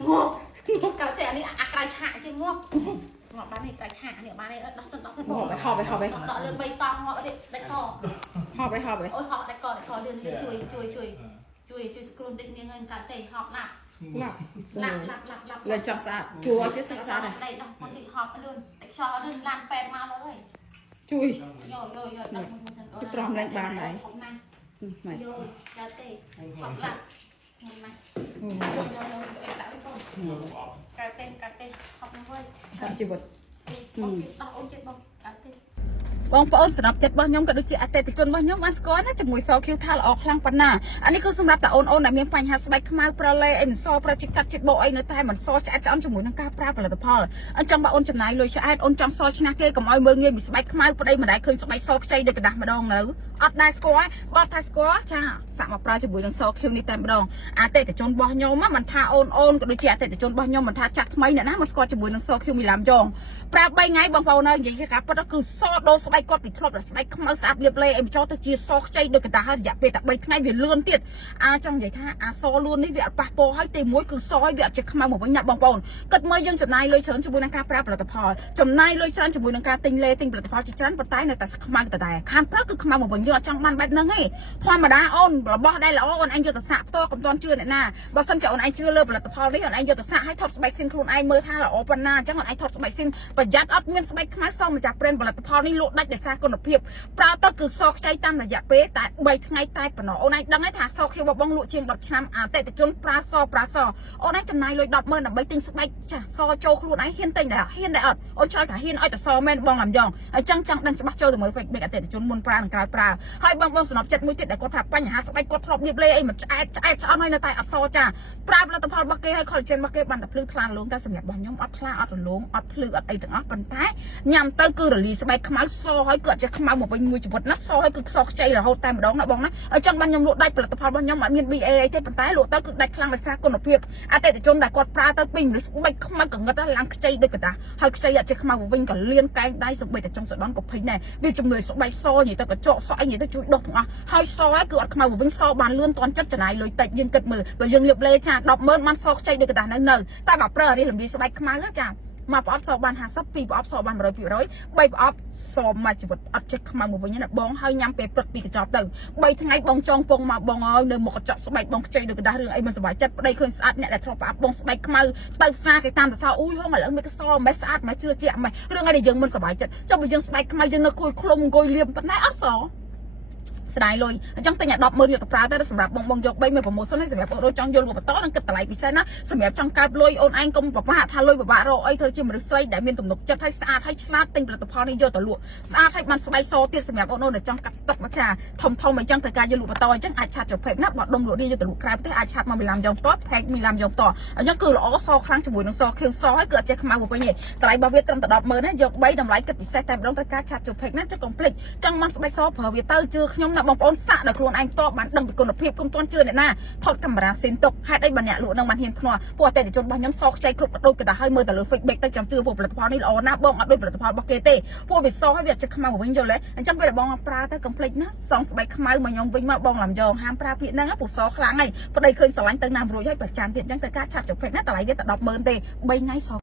ngọt cà tè này cài chả chứ ngọt ngọt bán này cài chả này bán này đắp sân đắp cái họ vậy đọ lươn bay to ngọt đấy đại cò họ vậy ôi họ đại cò lươn chui scroll định như ngân cà tè họp lạp lên trong xã chùa chết xã này đây đâu con thị họp lươn đại cho lươn lan pèn mau rồi chui rồi cái tròn lên bàn này này rồi cà tè họp lạp cà tê học nó vơi chị vật បងប្អូនសម្រាប់ចិត្តរបស់ខ្ញុំក៏ដូចជាអតិថិជនរបស់ខ្ញុំបានស្គាល់ណាជាមួយសខៀវថាល្អខ្លាំងប៉ុណ្ណាអានេះគឺសម្រាប់តាអូនដែលមានបញ្ហាស្បែកខ្មៅប្រឡេអីមិនសប្រតិកាត់ចិត្តបោអីនៅតែមិនសឆ្អែតឆ្អន់ជាមួយនឹងការប្រើផលិតផលអញ្ចឹងបើអូនចំណាយលុយឆ្អែតអូនចង់សឆ្នះគេកុំឲ្យមើលងាយពីស្បែកខ្មៅប្តីមិនដែលឃើញស្បែកសខ្ចីដូចกระดาษម្ដងនៅអត់ដែរស្គាល់គាត់ថាស្គាល់ចាសាក់មកប្រើជាមួយនឹងសខៀវនេះតែម្ដងអតិថិជនរបស់ខ្ញុំមិនថាអូនក៏ដូចជាអតិថិជនរបស់ខ្ញុំមិនថាចាក់ថ្មីអ្នកណាមកស្គាល់ជាមួយនឹងសខៀវមីឡាំយ៉ងប្រាប់3ថ្ងៃបងប្អូននិយាយការពិតគឺសដូរស្បែកគាត់ពីធ្លាប់តែស្បែកខ្មៅស្អាតលាបឡេអីចូលទៅជាសខ្ចីដូចកណ្ដាស់ហើយរយៈពេលតែ3ថ្ងៃវាលឿនទៀតចង់និយាយថាអាសលឿននេះវាអត់ប៉ះពាល់ហើយទី1គឺសឲ្យវាអត់ជាខ្មៅមកវិញណាបងប្អូនគិតមើលយើងចំណាយលុយច្រើនជាមួយនឹងការប្រើផលិតផលចំណាយលុយច្រើនជាមួយនឹងការទិញលេទិញផលិតផលជាច្រើនប៉ុន្តែនៅតែខ្មៅដដែលខានប្រើគឺខ្មៅមកវិញយើងអត់ចង់បានបែបហ្នឹងទេធម្មតាអូនរបស់ដែលល្អអូនឯងយកទៅសាក់ផ្ទាល់កុំតន់ជឿអ្នកណាបើសិនជាអូនឯងជឿលើផលិតផលនេះអូនឯងយកទៅសាក់ឲ្យថតស្បែកស៊ីនខ្លួនឯងមើលថាល្អប៉ុណ្ណាអញ្ចឹងអូនឯងថតស្បែកស៊ីនប្រយ័ត្នអត់មានស្បែកខ្មៅសម្រាប់ប្រេនផលិតផលនេះលក់ដាច់ដោយសារគុណភាពប្រើទៅគឺសខ្ចីតាមរយៈពេលតែ3ថ្ងៃតែប៉ុណ្ណោះអូនឯងដឹងហើយថាសខៀវបងលក់ជាង10ឆ្នាំអតិថិជនប្រើសអូនឯងចំណាយលុយ100000ដើម្បីទិញស្បែកចាសចូលខ្លួនឯងហ៊ានទិញដែរហ៊ានដែរអត់អូនឆ្លើយថាហ៊ានឲ្យតែសមែនបងឡាំយ៉ងអញ្ចឹងចង់ដឹងច្បាស់ចូលទៅមើល Facebook អតិថិជនមុនប្រើនិងក្រោយប្រើហើយបងសំណប់ចិត្តមួយទៀតដែលគាត់ថាបញ្ហាស្បែកគាត់ធ្លាប់លាបឡេអីមិនឆ្អែតឆ្អន់ហើយនៅតែអត់សចាប្រើផលិតផលរបស់គេហើយ collagen របស់គេបានតែភ្លឺថ្លាលងតែសម្រាប់របស់ខ្ញុំអត់ថ្លាអត់រលោងអត់ភ្លឺអត់អីទាំងអស់ប៉ុន្តែញ៉ាំទៅគឺរលាយស្បែកខ្មៅសហើយគឺអត់ចេះខ្មៅមកវិញមួយជីវិតណាសហើយគឺសខ្ចីរហូតតែម្ដងណាបងណាអញ្ចឹងបានខ្ញុំលក់ដាច់ផលិតផលរបស់ខ្ញុំអត់មាន BA អីទេប៉ុន្តែលក់ទៅគឺដាច់ខ្លាំងដោយសារគុណភាពអតិថិជនដែលគាត់ប្រើទៅពេញឬស្បែកខ្មៅកងឹតឡើងខ្ចីដូចកដាហើយខ្ចីអត់ចេះខ្មៅមកវិញក៏លៀនកែងដៃសម្បីតែចុងសដនក៏ភ័យដែរវាជំនួយស្បែកសនិយាយទៅកញ្ចក់សអីនិយាយទៅជួយដុសទាំងអស់ហើយសហើយគឺអត់ខ្មៅមកវិញសបានលឿនតន់ចិត្តចំណាយលុយតិចយើងគិតមើលបើយើងលាបលេចា100000បានសខ្ចីដូចកដានៅតែបើប្រើនេះលំលាយស្បែកខ្មៅចាមកប្រអប់សបាន50ពីរប្រអប់សបាន100%បីប្រអប់សមួយជីវិតអត់ចេះខ្មៅមកវិញណាបងហើយញ៉ាំពេលព្រឹកពីកញ្ចប់ទៅ3ថ្ងៃបងចងពងមកបងអើយនៅមុខកញ្ចក់ស្បែកបងខ្ចីដូចកដារឿងអីមិនសុបាយចិត្តប្តីឃើញស្អាតអ្នកដែលធ្លាប់ប្រអប់បងស្បែកខ្មៅទៅផ្សារគេតាមសរសើរអូយហងឥឡូវមិនខ្សោមិនស្អាតមិនជឿជាក់មិនរឿងអីដែលយើងមិនសុបាយចិត្តចុះបើយើងស្បែកខ្មៅយើងនៅគួយឃ្លុំអង្គុយលៀមប៉ុន្តែអត់សស្ដាយលុយអញ្ចឹងតែញ៉ា100000យកទៅប្រើតែសម្រាប់បងយក3មានប្រម៉ូសិនឲ្យសម្រាប់បងចង់យល់មកបន្តនឹងគិតតម្លៃពិសេសណាសម្រាប់ចង់កើតលុយអូនឯងកុំប្របាក់ថាលុយពិបាករកអីធ្វើជាមនុស្សស្រីដែលមានទំនុកចិត្តហើយស្អាតហើយឆ្លាតទិញផលិតផលនេះយកទៅលក់ស្អាតហើយបានស្បែកសទៀតសម្រាប់បងដែលចង់កាត់ស្តុកមកចាធំអញ្ចឹងត្រូវការយកលក់បន្តអញ្ចឹងអាចឆាតចូល page ណាបើដុំលក់នេះយកទៅលក់ក្រៅប្រទេសអាចឆាតមកមីឡាំយ៉ងតត page មីឡាំយ៉ងតអញ្ចឹងគឺល្អសខ្លាំងជាមួយនឹងសគ្រឿងសហើយគឺអត់ចេះខ្មៅមកវិញទេតម្លៃរបស់វាត្រឹមតែ100000ណាយក3តម្លៃគិតពិសេសតែម្ដងត្រូវការឆាតចូល page ណាចុះកុំភ្លេចចង់បានស្បែកសប្រើវាទៅជឿខ្ញុំណាបងប្អូនសាក់ដល់ខ្លួនឯងតបបានដឹងពីគុណភាពគុំទាន់ជឿអ្នកណាថតកាមេរ៉ាស៊ីនទុកហេតុអីបើអ្នកលក់នឹងបានហ៊ានភ្នាល់ពួកអតិថិជនរបស់ខ្ញុំសខ្ចីគ្រប់ដូចកដាហើយមើលទៅលើ Facebook ទៅចាំជឿពួកផលិតផលនេះល្អណាស់បងអត់ដូចផលិតផលរបស់គេទេពួកវាសហើយវាចេះខ្មៅមកវិញយល់ទេអញ្ចឹងពេលដែលបងប្រើទៅកុំភ្លេចណាសងស្បែកខ្មៅមកខ្ញុំវិញមកបងឡាំយ៉ងហាមប្រើពាក្យហ្នឹងពួកសខ្លាំងហើយប្តីឃើញស្រឡាញ់ទៅណាមរួចហើយប្រចាំទៀតអញ្ចឹងទៅការឆាប់ចុះពេកណាតម្លៃវាតែ100000ទេ3ថ្ងៃស